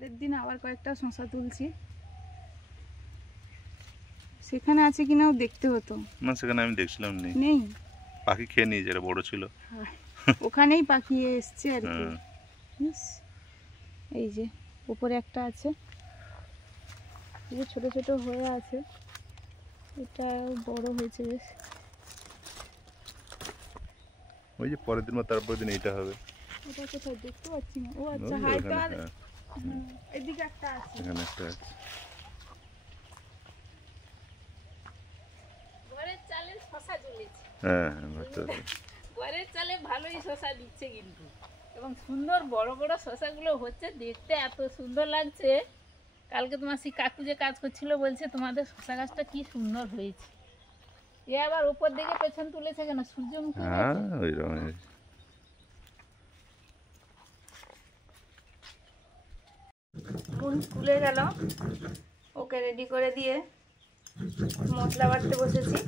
পরের দিন আবার কয়েকটা শশা তুলছি, সেখানে আছে কিনাও দেখতে হতো না, সেখানে আমি দেখছিলাম নেই, পাখি খেয়ে নিয়েছে, এটা বড় ছিল। ওখানেই পাখি এসছে আর কি। এই যে উপরে একটা আছে, এই যে ছোট ছোট হয়ে আছে, এটা বড় হয়েছে বেশ। ওই যে পরের দিন বা তারপরের দিন এইটা হবে। এটা কোথায় দেখতে পাচ্ছি না। ও আচ্ছা, হয়তো আর এদিকে একটা আছে, এখানে একটা আছে। ঘরের চালে শশা ঝুলেছে। হ্যাঁ, ঘরের চালে ভালোই শশা দিচ্ছে কিন্তু, এবং সুন্দর বড় বড় শশাগুলো হচ্ছে, দেখতে এত সুন্দর লাগছে। কালকে তোমার সেই কাকু যে কাজ করছিল বলছে তোমাদের শশা গাছটা কি সুন্দর হয়েছে। এ আবার উপর দিকে পেছন তুলেছে কেন, সূর্যমুখী? হ্যাঁ, ওই রকম। বোন স্কুলে গেল, ওকে রেডি করে দিয়ে মশলা বাটতে বসেছি।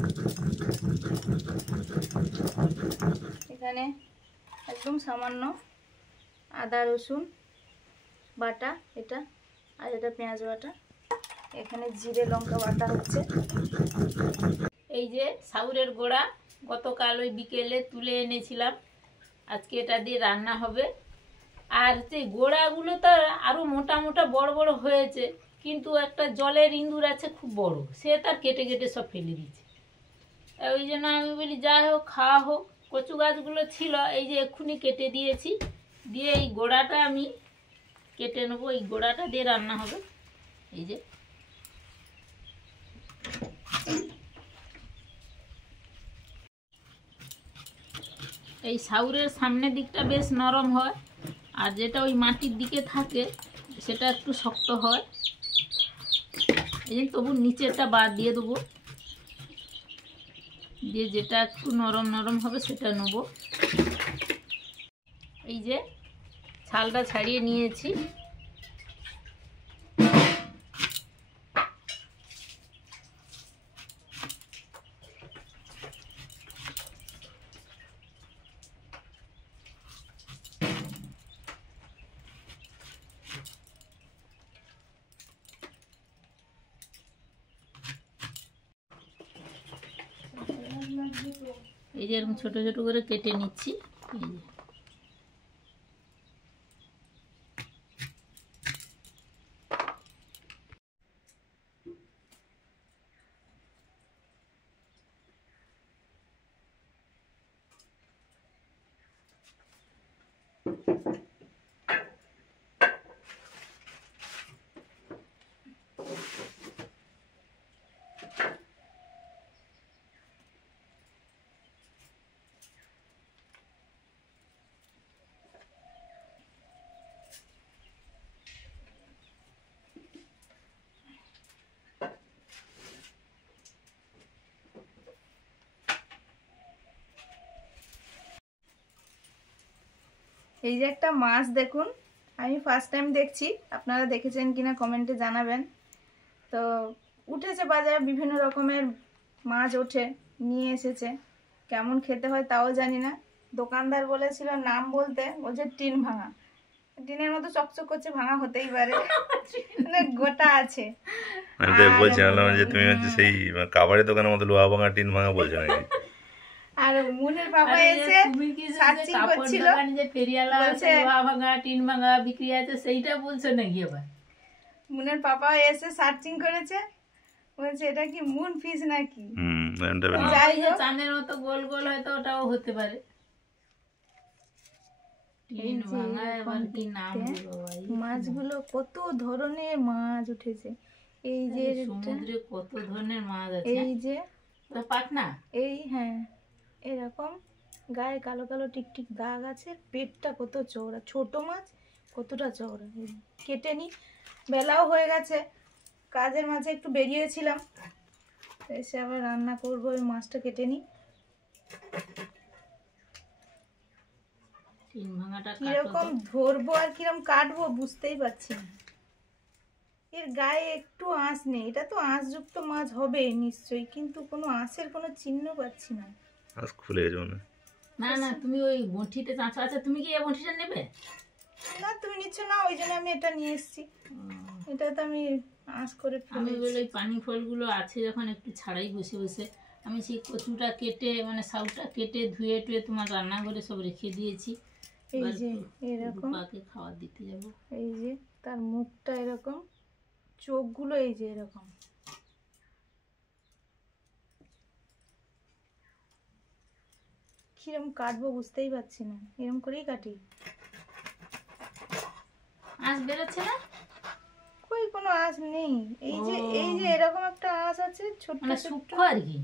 এখানে একদম সামান্য আদা রসুন বাটা এটা, আর এটা পেঁয়াজ বাটা, এখানে জিরে লঙ্কা বাটা হচ্ছে। এই যে সাউরের গোড়া গতকাল ওই বিকেলে তুলে এনেছিলাম, আজকে এটা দিয়ে রান্না হবে। আর সেই গোড়াগুলো তো আরো মোটা মোটা বড় বড় হয়েছে, কিন্তু একটা জলের ইঁদুর আছে খুব বড়, সে তার কেটে কেটে সব ফেলে দিয়েছে। ওই জন্য আমি বলি যাই হোক, খাওয়া হোক। কচু গাছগুলো ছিল, এই যে এক্ষুনি কেটে দিয়েছি, দিয়ে এই গোড়াটা আমি কেটে নেবো, এই গোড়াটা দিয়ে রান্না হবে। এই যে এই সাউরের সামনের দিকটা বেশ নরম হয়, আর যেটা ওই মাটির দিকে থাকে সেটা একটু শক্ত হয়। এই যে তবু নিচেরটা বাদ দিয়ে দেবো, দিয়ে যেটা একটু নরম নরম হবে সেটা নেব। এই যে ছালটা ছাড়িয়ে নিয়েছি। এই যে এরকম ছোট ছোট করে কেটে নিচ্ছি। এই যে এই যে একটা মাছ দেখুন, আমি ফার্স্ট টাইম দেখছি, আপনারা দেখেছেন কিনা কমেন্টে জানাবেন। তো উঠেছে বাজারে, বিভিন্ন রকমের মাছ ওঠে, নিয়ে এসেছে, কেমন খেতে হয় তাও জানি না। দোকানদার বলেছিল নাম বলতে, বলছে টিন ভাঙা, টিনের মতো চকচক করছে, ভাঙা হতেই পারে, মানে গোটা আছে। বলছিলাম যে তুমি হচ্ছে সেই কাবারের দোকানের মতো লোহা ভাঙা টিন ভাঙা বলছো নাকি? আর মুনের বাবা এসে সার্চিং করছিল, যে ফেরিয়ালা আছে লোহা ভাঙা টিন ভাঙা বিক্রি আছে, সেইটা বলছো নাকি? আবার মুনের পাপা এসে সার্চিং করেছে, বলছে এটা কি মুন ফিশ নাকি? যাই হোক, চানের মতো গোল গোল হয়তো ওটাও হতে পারে। মাছগুলো কত ধরনের মাছ উঠেছে, এই যে সমুদ্রে কত ধরনের মাছ আছে। এই যে পাটনা, এই হ্যাঁ এরকম গায়ে কালো কালো টিকটিক দাগ আছে, পেটটা কত চওড়া, ছোট মাছ কতটা চওড়া। কেটে নি, বেলাও হয়ে গেছে, কাজের মাঝে একটু বেরিয়েছিলাম, এসে আবার রান্না করবো। ওই মাছটা কেটে নি, কিরকম ধরবো আর কিরকম কাটবো বুঝতেই পারছি না। এর গায়ে একটু আঁশ নেই, এটা তো আঁশযুক্ত মাছ হবে নিশ্চয়ই, কিন্তু কোনো আঁশের কোনো চিহ্ন পাচ্ছি না। আঁশ খুলে গেছে মনে হয়। না না, তুমি ওই বঁঠিতে চাঁচা আছে, তুমি কি এই বঁঠিটা নেবে? না তুমি নিচ্ছ না, ওই জন্য আমি এটা নিয়ে এসেছি। এটা তো আমি আঁশ করে আমি ফেলেছি। বলে ওই পানি ফলগুলো আছে যখন একটু ছাড়াই বসে বসে আমি সেই কচুটা কেটে মানে শাকটা কেটে ধুয়ে টুয়ে তোমার রান্নাঘরে সব রেখে দিয়েছি। এই এবার যে একটু এরকম, রূপাকে খাবার দিতে যাবো। এই যে তার মুখটা এরকম, চোখগুলো এই যে এরকম। কিরম কাটবো বুঝতেই পারছি না, এরকম করেই কাটি। আঁশ বেরোচ্ছে না, কই কোনো আঁশ নেই। এই যে ও। এই যে এরকম একটা আঁশ আছে ছোট্ট মানে ছোট্ট। সূক্ষ্ম আর কি।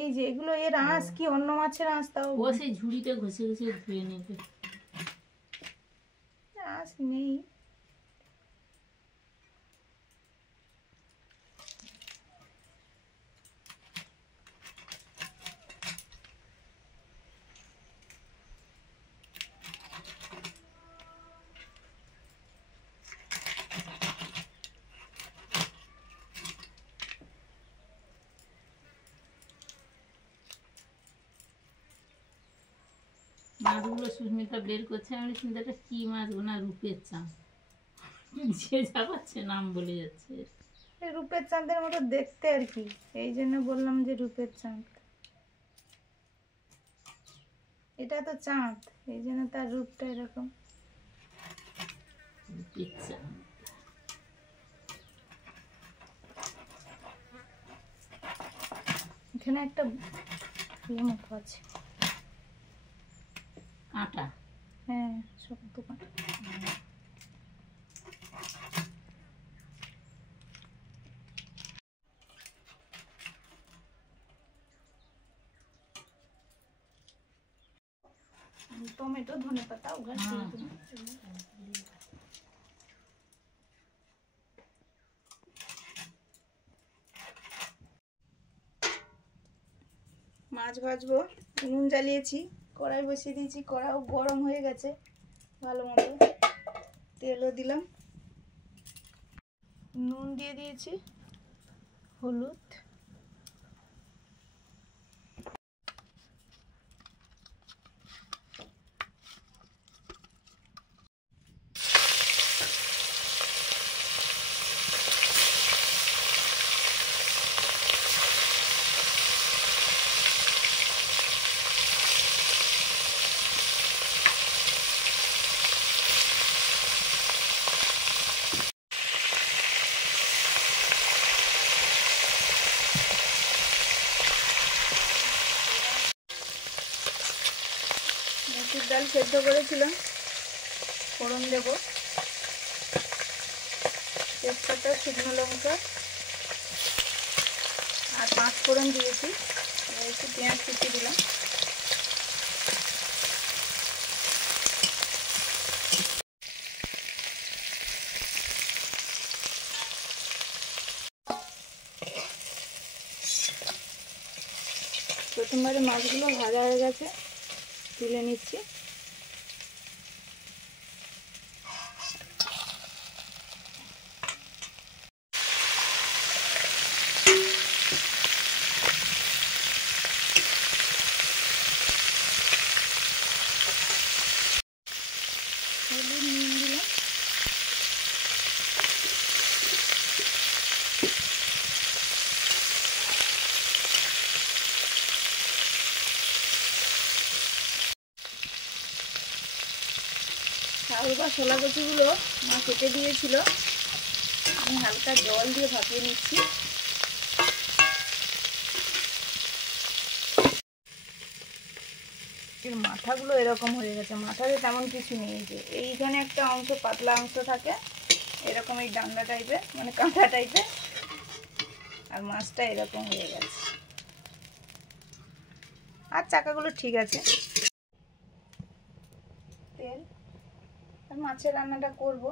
এই যে এগুলো এর আঁশ, কি অন্য মাছের আঁশ তাও ও সেই ঝুড়িতে ঘষে ঘষে ধুয়ে নেবে। আঁশ নেই। মাছগুলো সুস্মিতা বের করছে, আমি কিন্তু এটা কি মাছ গো, না রূপের চাঁদ। যে যা পাচ্ছে নাম বলে যাচ্ছে। এই রূপের চাঁদের মতো দেখতে আর কি, এই জন্য বললাম যে রূপের চাঁদ। এটা তো চাঁদ, এই জন্য তার রূপটা এরকম। রূপের চাঁদ। এখানে একটা ইয়ে মতো আছে, কাঁটা। হ্যাঁ শক্ত কাঁটা। টমেটো ধনে পাতা ওগুলো দিয়ে দিলাম। মাছ ভাজবো, উনুন জ্বালিয়েছি, কড়াই বসিয়ে দিয়েছি, কড়াও গরম হয়ে গেছে ভালো মতো। তেলও দিলাম, নুন দিয়ে দিয়েছি, হলুদ, মসুর ডাল সেদ্ধ করেছিলাম, ফোড়ন দেব, তেজপাতা, শুকনো লঙ্কা আর 5 ফোড়ন দিয়েছি, একটু পেঁয়াজ কুচি দিলাম। প্রথমবারে মাছগুলো ভাজা হয়ে গেছে, তুলে নিচ্ছি। হলুদ, নুন দিলাম, চাউল বা ছোলা কচুগুলো মা কেটে দিয়েছিল, আমি হালকা জল দিয়ে ভাপিয়ে নিচ্ছি। এর মাথাগুলো এরকম হয়ে গেছে, মাথাতে তেমন কিছু নেই, যে এইখানে একটা অংশ পাতলা অংশ থাকে এরকম, এই ডান্ডা টাইপের মানে কাঁটা টাইপের, আর মাছটা এরকম হয়ে গেছে, আর চাকাগুলো ঠিক আছে। তেল আর মাছের রান্নাটা করব,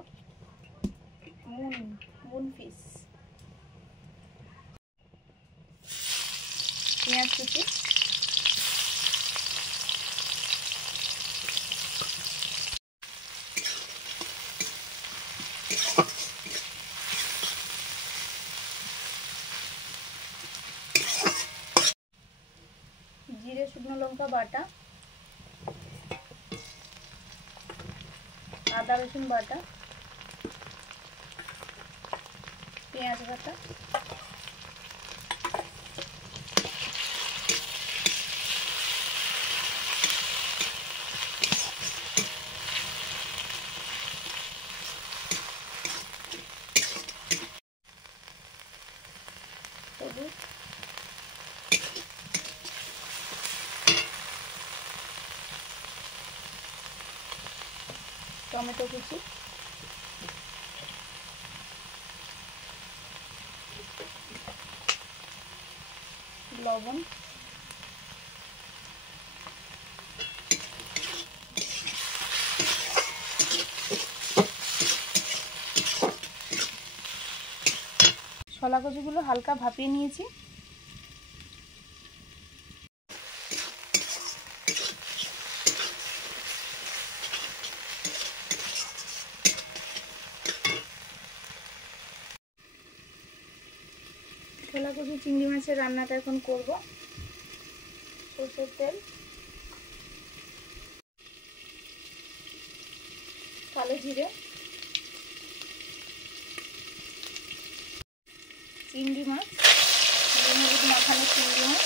মুন পিস, পেঁয়াজ কুচি, জিরে শুকনো লঙ্কা বাটা আদা রসুন বাটা, পেঁয়াজ বাটা, হলুদ, টমেটো কুচি, লবণ, ছোলা কচুগুলো হালকা ভাপিয়ে নিয়েছি। ছোলা কচু চিংড়ি মাছের রান্নাটা এখন করব। সরষের তেল, কালো জিরে, চিংড়ি মাছ, নুন হলুদ মাখানো চিংড়ি মাছ,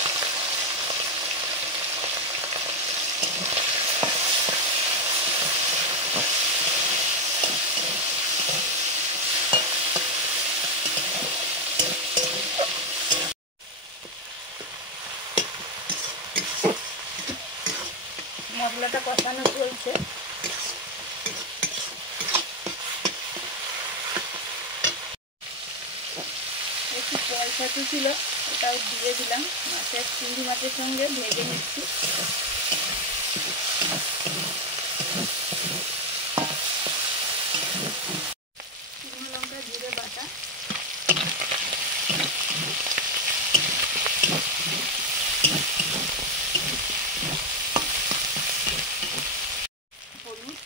মশলাটা কষানো চলছে। একটু পয়সা ছিল, ওটাও দিয়ে দিলাম। চিংড়ি মাছের সঙ্গে ভেজে নিচ্ছি। শুকনো লঙ্কা, জিরে বাটা, হলুদ,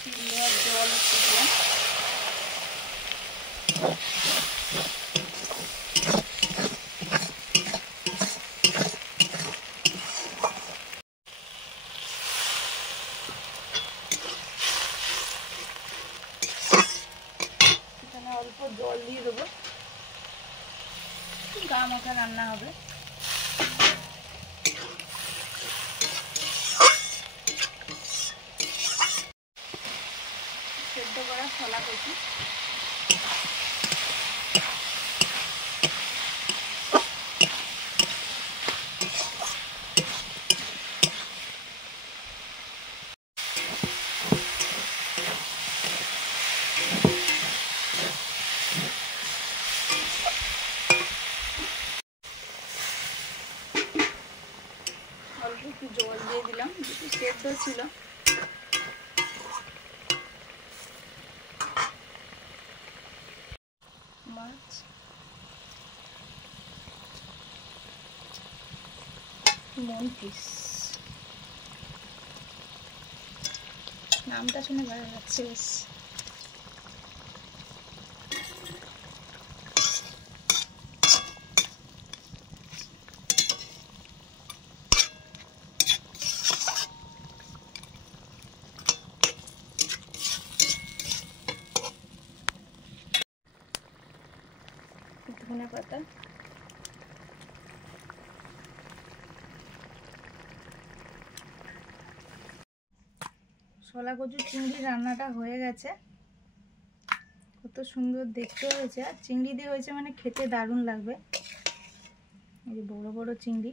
সিমের জল একটু দিলাম, এখানে অল্প জল দিয়ে দেবো, গা মাখা রান্না হবে। সেদ্ধ করা ছোলা কচু, অল্প একটু জল দিয়ে দিলাম, একটু সেদ্ধ ছিল। মাছ, মন পিস, নামটা শুনে ভালো লাগছে বেশ। ধনে পাতা, ছোলা কচু চিংড়ি রান্নাটা হয়ে গেছে। কত সুন্দর দেখতে হয়েছে, আর চিংড়ি দিয়ে হয়েছে মানে খেতে দারুণ লাগবে। এই যে বড় বড় চিংড়ি,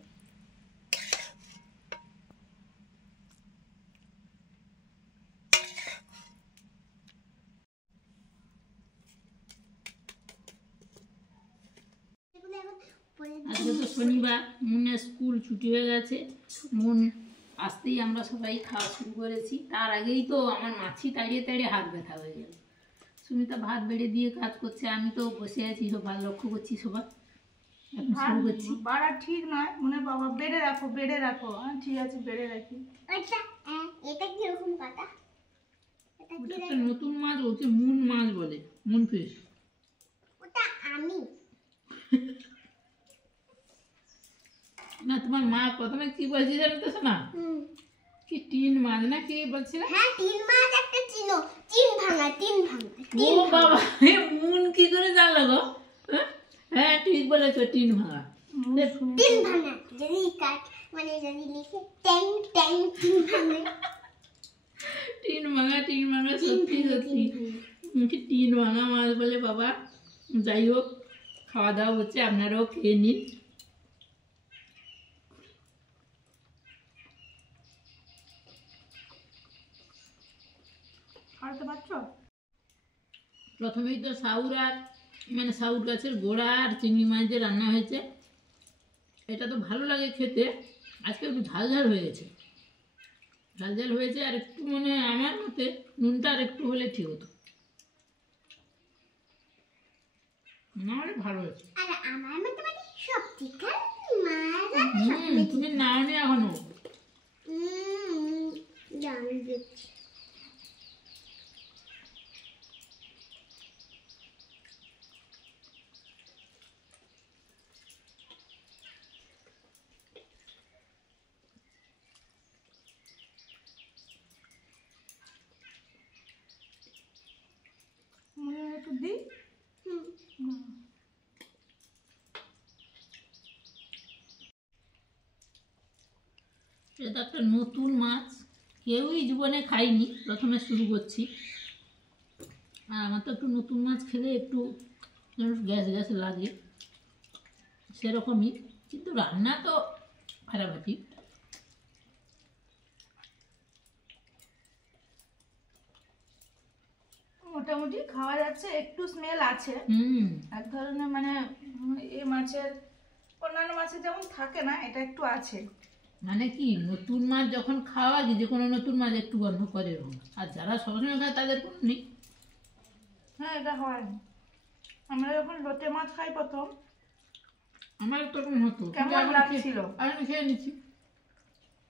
আজকে তো শনিবার, মুনের স্কুল ছুটি হয়ে গেছে। মুন আসতেই আমরা সবাই খাওয়া শুরু করেছি। তার আগেই তো আমার মাছি তাড়িয়ে তাড়িয়ে হাত ব্যথা হয়ে গেল। সুমিতা ভাত বেড়ে দিয়ে কাজ করছে, আমি তো বসে আছি, সবার লক্ষ্য করছি সবার। এখন শুরু করছি। বাড়া ঠিক নয়, মনে বাবা বেড়ে রাখো, বেড়ে রাখো। হ্যাঁ ঠিক আছে, বেড়ে রাখি। এটা কি রকম কাটা? এটা কি ওটা নতুন মাছ, ওকে মুন মাছ বলে, মুন ফিশ। ওটা আমি না, তোমার মা প্রথমে কি বলছি জানো তো শোনা? কি টিন মাছ না কি বলছিলে? হ্যাঁ, 3 মাছ একটা চিনো, 3 ভাঙা। ও বাবা, মুন কি করে জানলো গো? হ্যাঁ ঠিক বলেছো, টিন ভাঙা। 3 ভাঙা। যদি কাট মানে যদি লিখে ট্যাং ট্যাং 3 ভাঙা। টিন ভাঙা সত্যি টিন ভাঙা মাছ বলে বাবা। যাই হোক, খাওয়া দাওয়া হচ্ছে, আপনারাও খেয়ে নিন। খাওয়াতে পারছো? প্রথমেই তো সাউর গাছের গোড়া আর চিংড়ি মাছ দিয়ে রান্না হয়েছে। এটা তো ভালো লাগে খেতে। আজকে একটু ঝাল হয়েছে। আর একটু মনে হয় আমার মতে নুনটা আর একটু হলে ঠিক হতো। নাহলে ভালো হয়েছে। আর আমার মতে মানে সব ঠিক আছে, মাছ আর তুমি নাও নি এখনো। জানি দেখছি। একটু দিই। এটা একটা নতুন মাছ, কেউই জীবনে খাইনি, প্রথমে শুরু করছি। আর আমার তো একটু নতুন মাছ খেলে একটু গ্যাস লাগে, সেরকমই। কিন্তু রান্না তো ফাটাফাটি। মোটামুটি খাওয়া যাচ্ছে, একটু স্মেল আছে। এক ধরনের মানে এই মাছের অন্যান্য মাছে যেমন থাকে না, এটা একটু আছে। মানে কি, নতুন মাছ যখন খাওয়া যায়, যে কোনো নতুন মাছ একটু গন্ধ করে এরকম। আর যারা সবসময় খায় তাদের কোনো নেই। হ্যাঁ, এটা হয়। আমরা যখন লোটে মাছ খাই প্রথম, আমার তখন হতো, কেমন লাগছিল। আমি খেয়ে নিচ্ছি।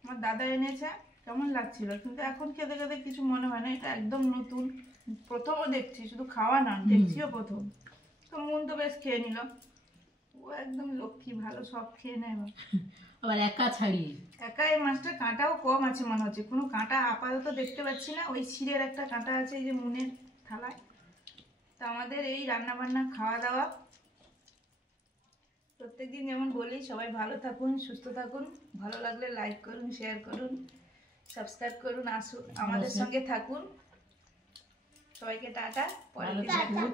আমার দাদা এনেছে, কেমন লাগছিল, কিন্তু এখন খেতে খেতে কিছু মনে হয় না। এটা একদম নতুন, প্রথমও দেখছি, শুধু খাওয়া না, দেখছিও প্রথম। তো মন তো বেশ খেয়ে নিল। ও একদম লক্ষ্মী, ভালো সব খেয়ে নেয়। আবার একা ছাড়িয়ে একা এই মাছটা কাঁটাও কম আছে মনে হচ্ছে, কোনো কাঁটা আপাতত দেখতে পাচ্ছি না। ওই শিরের একটা কাঁটা আছে এই যে মুনের থালায়। তো আমাদের এই রান্না বান্না খাওয়া দাওয়া প্রত্যেকদিন যেমন বলি, সবাই ভালো থাকুন, সুস্থ থাকুন। ভালো লাগলে লাইক করুন, শেয়ার করুন, সাবস্ক্রাইব করুন, আসুন আমাদের সঙ্গে থাকুন। সবাইকে টাটা, পরে ভালো থাকুন।